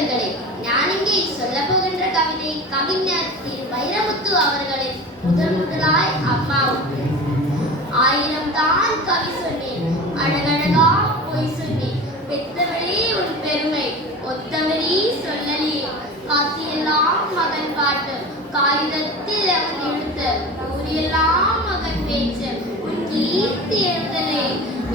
வரிகளே. நான் இங்கே சொல்லப் போகின்ற கவிதை கவிஞர் திரு வைரமுத்து அவர்களின் முதலாய் அம்மாவுக்கு. ஆயிரம் தான் கவி சொன்னேன், அழகழகா பொய் சொன்னேன், பெத்தவளே உன் பெருமை ஒத்தவரே சொல்லலியே, காத்தியெல்லாம் மகன் பாட்டு காகிதத்தில் அவன் எழுத்த, ஊரியெல்லாம் மகன் பேச்சு உன் கீர்த்தி எழுதலே,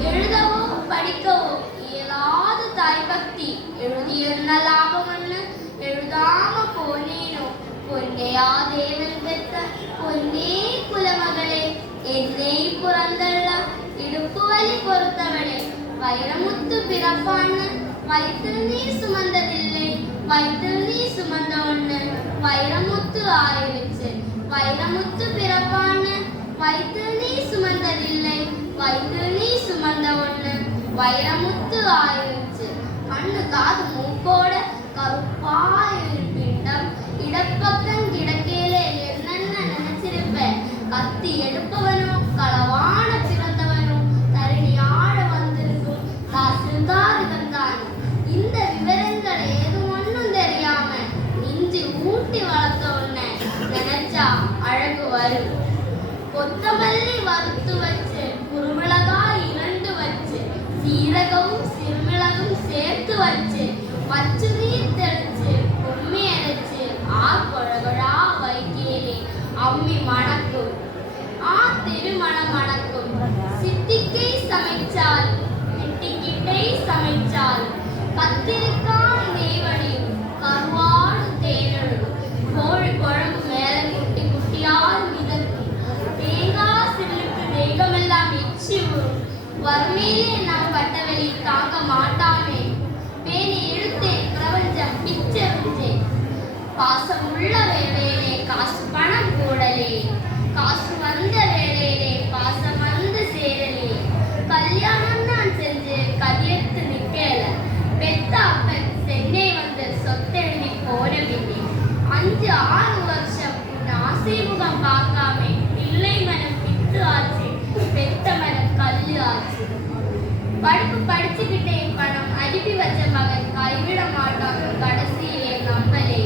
எழுதவோ படிக்கவோ இயலாத தாய் பக்தி, எழுதியிருந்த லாபம்னு எழுதாம போனேனோ, பொன்னையா தேவன் பெற்ற பொன்னே குலமகளே, என்னை புறந்தள்ள இடுப்பு வலி பொறுத்தவளே, வைரமுத்து பிறப்பான்னு வயிற்றில் நீ சுமந்ததில்லை, வயிற்றில் நீ சுமந்த ஒண்ணு வைரமுத்து ஆயிருச்சு, வைரமுத்து பிறப்பான்னு வயிற்றில் நீ சுமந்ததில்லை, வயிற்றில் நீ சுமந்த ஒண்ணு வைரமுத்து ஆயிருச்சு. கண்ணு காது மூக்கோட கருப்பாயிரு பிண்டம் இடப்பக்கம் கிடக்கையிலே என்னென்ன நினைச்சிருப்ப, கத்தி எடுப்பவனோ களவான பிறந்தவனோ தரணியாட வந்திருக்கும் தாசில்தாரிடம் தான். இந்த விவரங்கள் ஏதும் ஒன்றும் தெரியாம நெஞ்சு ஊட்டி வளர்த்த உன்னை நினைச்சா அழகு வரும். கொத்தமல்லி வறுத்து வச்சு குறுமிளகாய் 2 வச்சு சீரகமும் சிறுமிளகும் சேர்த்து வச்சு மச்சு நீர் தெளிச்சு கும்மி அரைச்சு கொழகொழா வைக்கேலே அம்மி மணக்கும், திருமணம் மணக்கும். சித்திக்கை சமைச்சால் நெட்டிக்கிட்டை சமைச்சால் கத்திரிக்காய் நெய்வடியும் கருவாடு தேனழும், கோழி குழம்பு மேல குட்டி குட்டியால் மிதக்கும், தேங்காய் சில்லுக்கு தேகமெல்லாம் எச்சி விடும், வறுமையிலே நம் பட்டவெளி தாங்க மாட்டாமே, பேணி இழுத்தேன் பிரபஞ்சம் பிச்சரிச்சேன், பாசம் உள்ள வேளையிலே காசு பணம் கூடலே, காசு வந்த வேளையிலே பாசம் வந்து சேரலே, கல்யாணம் நான் செஞ்சு கதியத்து நிக்கல, பெத்த அப்பன் சென்னை வந்து சொத்தெழுதி போன பின்னே 5-6 வருஷம் உன் ஆசை முகம் பார்க்காமே, பிள்ளை மனம் பித்து ஆச்சு, பெத்த மனம் கல்லு ஆச்சு. படிப்பு படிச்சுக்கிட்டே பணம் அனுப்பி வச்ச மகன் கைவிட மாட்டான் கடைசியிலே நம்பலே.